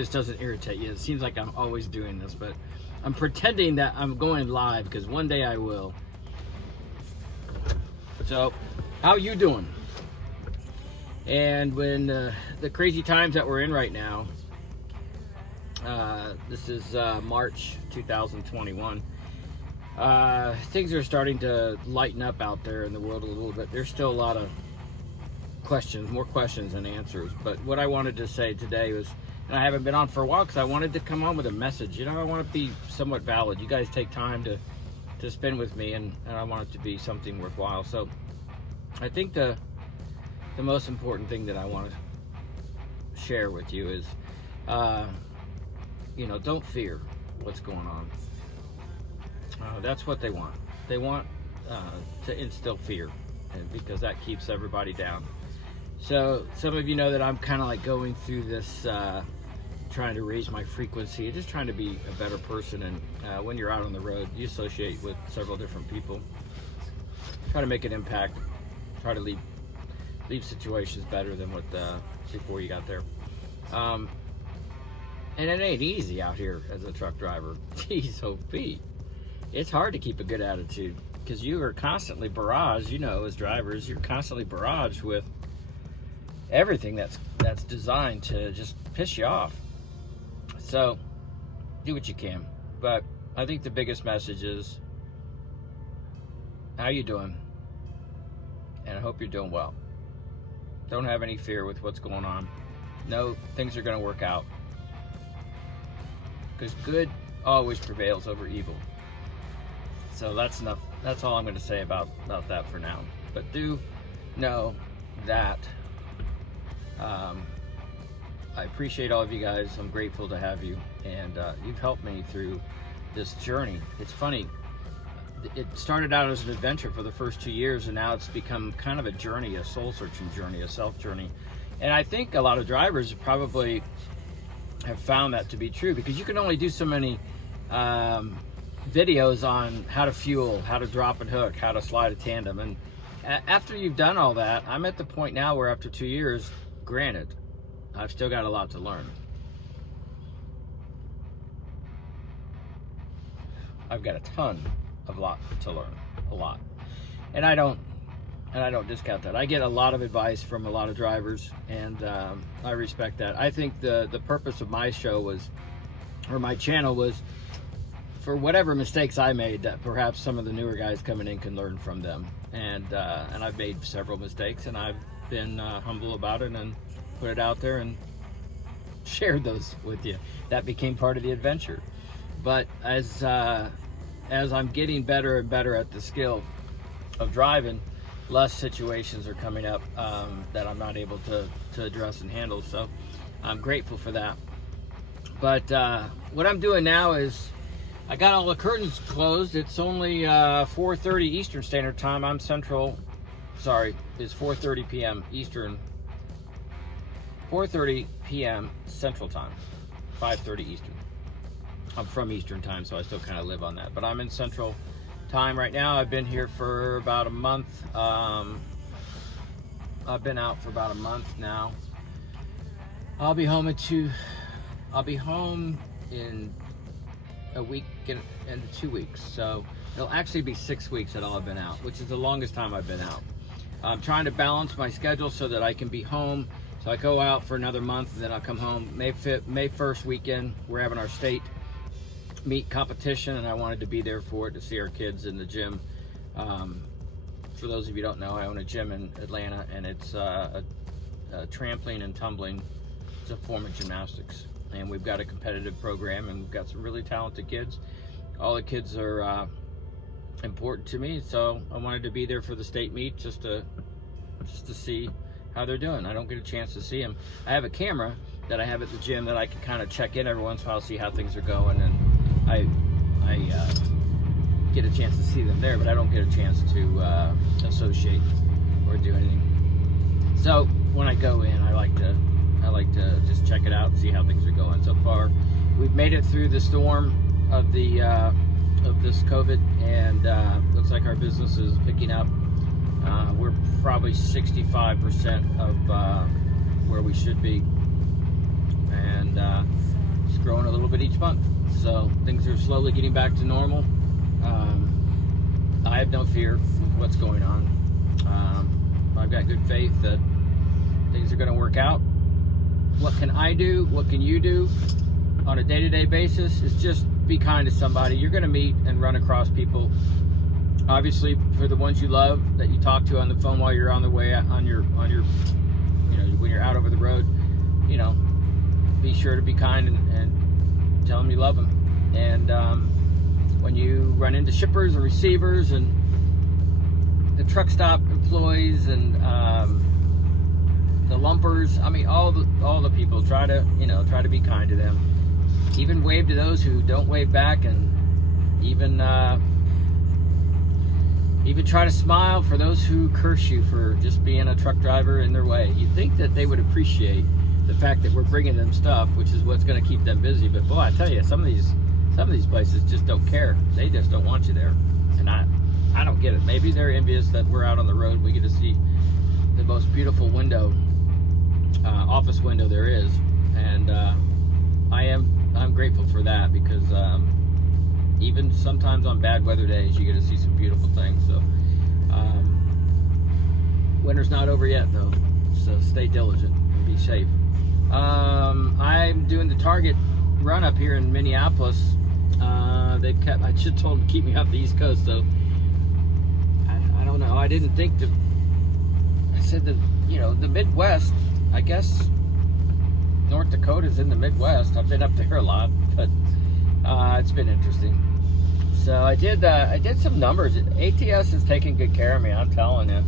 this doesn't irritate you. It seems like I'm always doing this, but I'm pretending that I'm going live because one day I will. So, how you doing? And when the crazy times that we're in right now, this is March 2021, things are starting to lighten up out there in the world a little bit. There's still a lot of questions, more questions than answers. But what I wanted to say today was, and I haven't been on for a while because I wanted to come on with a message. You know, I want to be somewhat valid. You guys take time to spend with me, and I want it to be something worthwhile. So I think the most important thing that I want to share with you is, you know, don't fear what's going on. That's what they want. They want to instill fear, and because that keeps everybody down. So some of you know that I'm kind of like going through this, trying to raise my frequency, just trying to be a better person. And when you're out on the road, you associate with several different people. Try to make an impact. Try to leave situations better than what before you got there. And it ain't easy out here as a truck driver. Jeez, OP. It's hard to keep a good attitude because you are constantly barraged. You know, as drivers, you're constantly barraged with everything that's designed to just piss you off. So do what you can. But I think the biggest message is, how you doing? And I hope you're doing well. Don't have any fear with what's going on. No, things are going to work out. Because good always prevails over evil. So that's enough. That's all I'm going to say about that for now. But do know that I appreciate all of you guys. I'm grateful to have you, and you've helped me through this journey. It's funny. It started out as an adventure for the first 2 years, and now it's become kind of a journey, a soul-searching journey, a self-journey. And I think a lot of drivers probably have found that to be true, because you can only do so many videos on how to fuel, how to drop and hook, how to slide a tandem. And after you've done all that, I'm at the point now where after 2 years, granted, I've still got a lot to learn. I've got a ton of lot to learn, a lot. And I don't discount that. I get a lot of advice from a lot of drivers, and I respect that. I think the purpose of my show was, or my channel was, for whatever mistakes I made, that perhaps some of the newer guys coming in can learn from them. And I've made several mistakes, and I've been humble about it and put it out there and shared those with you. That became part of the adventure. But as I'm getting better and better at the skill of driving, less situations are coming up that I'm not able to address and handle. So I'm grateful for that. But what I'm doing now is, I got all the curtains closed. It's only 4:30 Eastern Standard Time. I'm Central. Sorry, it's 4:30 p.m. Eastern. 4:30 p.m. Central Time. 5:30 Eastern. I'm from Eastern Time, so I still kind of live on that. But I'm in Central Time right now. I've been here for about a month. I've been out for about a month now. I'll be home in a week and 2 weeks. So it'll actually be 6 weeks that I've been out, which is the longest time I've been out. I'm trying to balance my schedule so that I can be home. So I go out for another month, and then I'll come home. May 1st weekend, we're having our state meet competition, and I wanted to be there for it, to see our kids in the gym. For those of you who don't know, I own a gym in Atlanta, and it's a trampoline and tumbling. It's a form of gymnastics, and we've got a competitive program, and we've got some really talented kids. All the kids are important to me, so I wanted to be there for the state meet, just to see how they're doing. I don't get a chance to see them. I have a camera that I have at the gym that I can kind of check in every once in a while, see how things are going, and I get a chance to see them there, but I don't get a chance to associate or do anything. So when I go in, I like to just check it out and see how things are going. So far, we've made it through the storm of this COVID, and looks like our business is picking up. We're probably 65% of where we should be. and it's growing a little bit each month. So things are slowly getting back to normal. I have no fear with what's going on. I've got good faith that things are going to work out. What can I do? What can you do on a day-to-day basis? Is just be kind to somebody. You're going to meet and run across people. Obviously, for the ones you love that you talk to on the phone while you're on the way on your when you're out over the road, be sure to be kind and tell them you love them. And when you run into shippers and receivers and the truck stop employees and the lumpers, I mean, all the people, try to be kind to them. Even wave to those who don't wave back, and even try to smile for those who curse you for just being a truck driver in their way. You'd think that they would appreciate the fact that we're bringing them stuff, which is what's going to keep them busy. But boy, I tell you, some of these places just don't care. They just don't want you there, and I don't get it. Maybe they're envious that we're out on the road. We get to see the most beautiful window, office window there is, and I'm grateful for that, because even sometimes on bad weather days, you get to see some beautiful things. So winter's not over yet, though, so stay diligent and be safe. I'm doing the Target run up here in Minneapolis. I just told them to keep me off the East Coast, so I don't know. I didn't think to. I said that the Midwest. I guess North Dakota's in the Midwest. I've been up there a lot, but it's been interesting. So I did some numbers. ATS is taking good care of me, I'm telling you.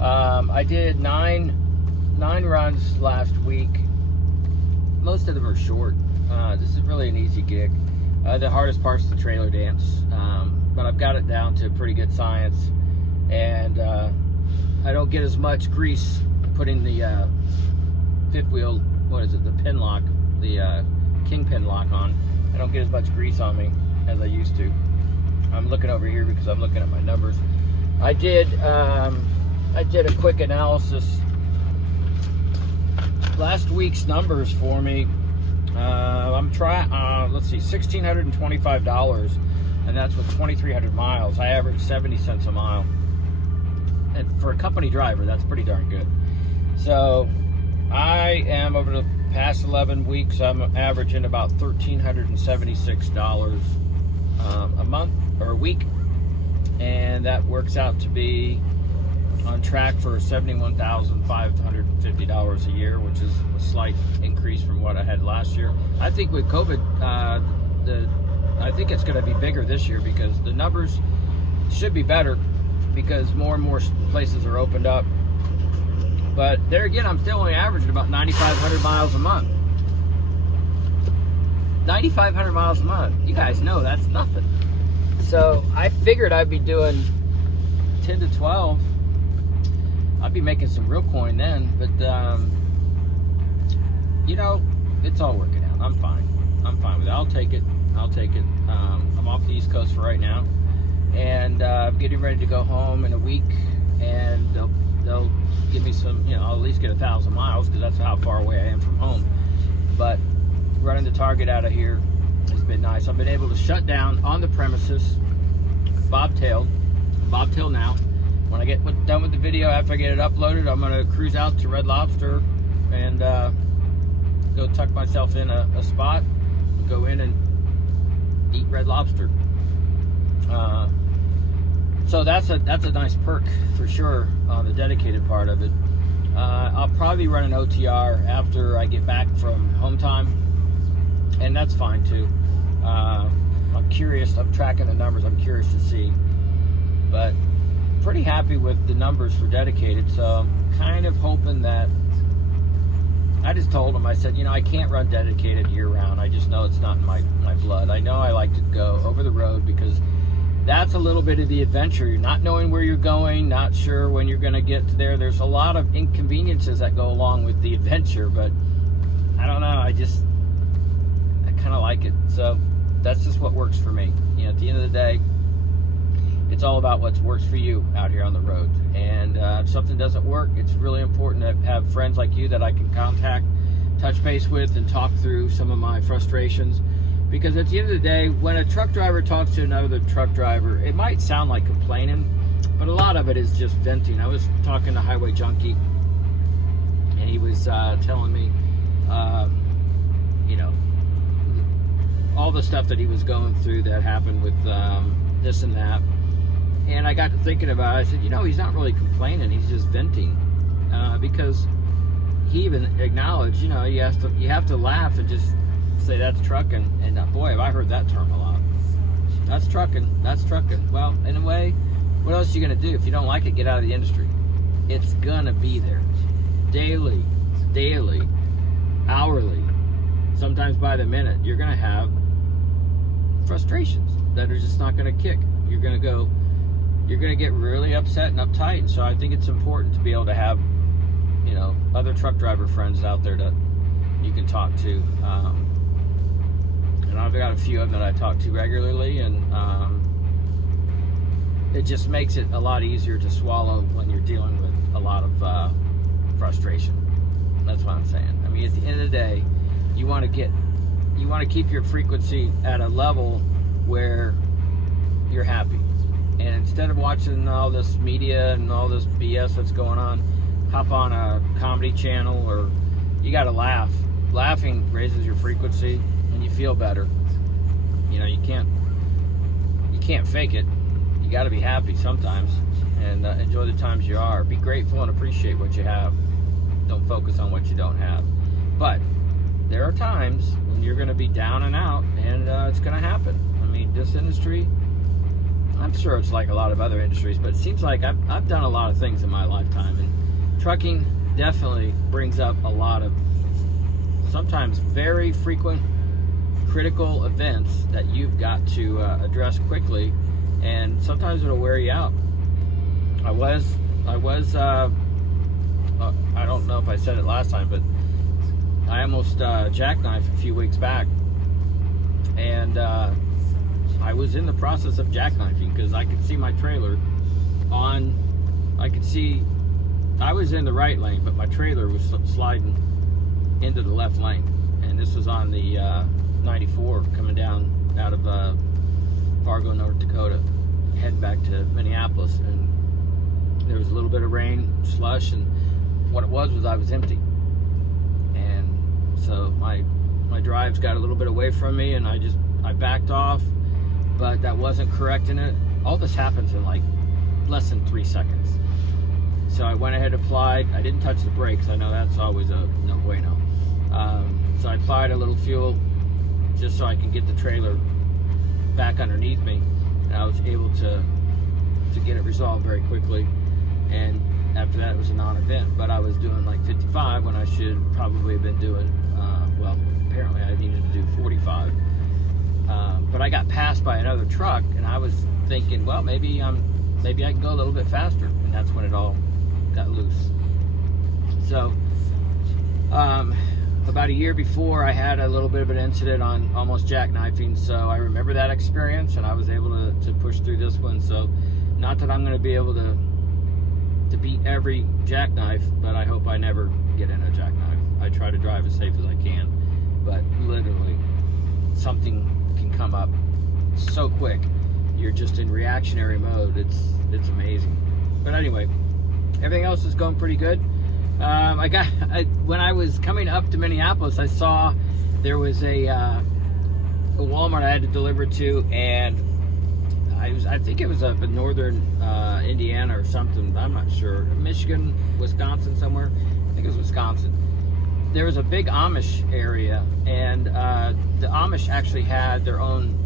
I did nine runs last week. Most of them are short. This is really an easy gig. The hardest part's the trailer dance, but I've got it down to pretty good science, and I don't get as much grease putting the fifth wheel, the pin lock, the kingpin lock on. I don't get as much grease on me as I used to. I'm looking over here because I'm looking at my numbers. I did a quick analysis. Last week's numbers for me. I'm trying. Let's see, $1,625, and that's with 2,300 miles. I average 70 cents a mile, and for a company driver, that's pretty darn good. So I am, over the past 11 weeks, I'm averaging about $1,376 a month or a week, and that works out to be on track for $71,550 a year, which is a slight increase from what I had last year. I think with COVID, I think it's going to be bigger this year, because the numbers should be better because more and more places are opened up. But there again, I'm still only averaging about 9,500 miles a month. 9,500 miles a month. You guys know that's nothing. So I figured I'd be doing 10 to 12. I'd be making some real coin then. But, it's all working out. I'm fine. I'm fine with it. I'll take it. I'm off the East Coast for right now. And I'm getting ready to go home in a week. And they'll give me some, I'll at least get 1,000 miles, because that's how far away I am from home. But running the Target out of here has been nice. I've been able to shut down on the premises, bobtail now. When I get done with the video, after I get it uploaded, I'm going to cruise out to Red Lobster and go tuck myself in a spot, and go in and eat Red Lobster. So that's a nice perk for sure on the dedicated part of it. I'll probably run an OTR after I get back from home time, and that's fine too. I'm curious. I'm tracking the numbers. I'm curious to see, but pretty happy with the numbers for dedicated. So I'm kind of hoping that. I just told him, I said, I can't run dedicated year round. I just know it's not in my blood. I know I like to go over the road, because that's a little bit of the adventure. You're not knowing where you're going, not sure when you're going to get to there. There's a lot of inconveniences that go along with the adventure, but I don't know. I kind of like it. So that's just what works for me. At the end of the day, it's all about what works for you out here on the road. And if something doesn't work, it's really important to have friends like you that I can contact touch base with and talk through some of my frustrations. Because at the end of the day, when a truck driver talks to another truck driver, it might sound like complaining, but a lot of it is just venting. I was talking to Highway Junkie, and he was telling me, you know, all the stuff that he was going through that happened with this and that. And I got to thinking about it. I said, you know, he's not really complaining, he's just venting. Because he even acknowledged, you know, you have to laugh and just say that's trucking. And boy, have I heard that term a lot. That's trucking, that's trucking. Well, in a way, what else are you going to do? If you don't like it, get out of the industry. It's going to be there. Daily, hourly, sometimes by the minute, you're going to have frustrations that are just not going to kick. You're going to get really upset and uptight. And so I think it's important to be able to have, you know, other truck driver friends out there that you can talk to. And I've got a few of them that I talk to regularly, and it just makes it a lot easier to swallow when you're dealing with a lot of frustration. That's what I'm saying. I mean, at the end of the day, you want to keep your frequency at a level where you're happy. And instead of watching all this media and all this BS that's going on, hop on a comedy channel, or you got to laugh. Laughing raises your frequency and you feel better. You know, you can't fake it. You got to be happy sometimes, and enjoy the times you are. Be grateful and appreciate what you have. Don't focus on what you don't have. But there are times when you're going to be down and out, and it's going to happen. I mean, this industry, I'm sure it's like a lot of other industries, but it seems like I've done a lot of things in my lifetime, and trucking definitely brings up a lot of sometimes very frequent critical events that you've got to address quickly, and sometimes it'll wear you out. I don't know if I said it last time, but I almost jackknifed a few weeks back, and I was in the process of jackknifing because I could see my trailer I was in the right lane, but my trailer was sliding into the left lane, and this was on the 94 coming down out of Fargo, North Dakota, heading back to Minneapolis. And there was a little bit of rain, slush, and what it was I was empty, and so my drives got a little bit away from me, and I backed off, but that wasn't correcting it. All this happens in like less than 3 seconds. So I went ahead and applied. I didn't touch the brakes. I know that's always a no bueno. So I applied a little fuel just so I can get the trailer back underneath me, and I was able to get it resolved very quickly. And after that, it was a non-event. But I was doing like 55 when I should probably have been doing, well, apparently I needed to do 45. But I got passed by another truck, and I was thinking, well, maybe I can go a little bit faster, and that's when it all got loose. So about a year before, I had a little bit of an incident on almost jackknifing, so I remember that experience, and I was able to push through this one. So not that I'm going to be able to beat every jackknife, but I hope I never get in a jackknife. I try to drive as safe as I can, but literally something can come up so quick. You're just in reactionary mode. It's amazing. But anyway, everything else is going pretty good. When I was coming up to Minneapolis, I saw there was a Walmart I had to deliver to, and I think it was up in northern Indiana or something. I'm not sure. Michigan, Wisconsin, somewhere. I think it was Wisconsin. There was a big Amish area, and the Amish actually had their own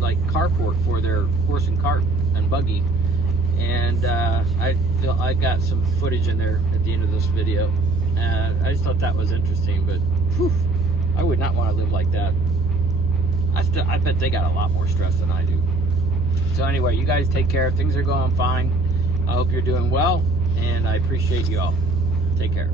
like carport for their horse and cart and buggy. And I got some footage in there at the end of this video, and I just thought that was interesting. But whew, I would not want to live like that. I bet they got a lot more stress than I do. So anyway, you guys take care. Things are going fine. I hope you're doing well, and I appreciate you all. Take care.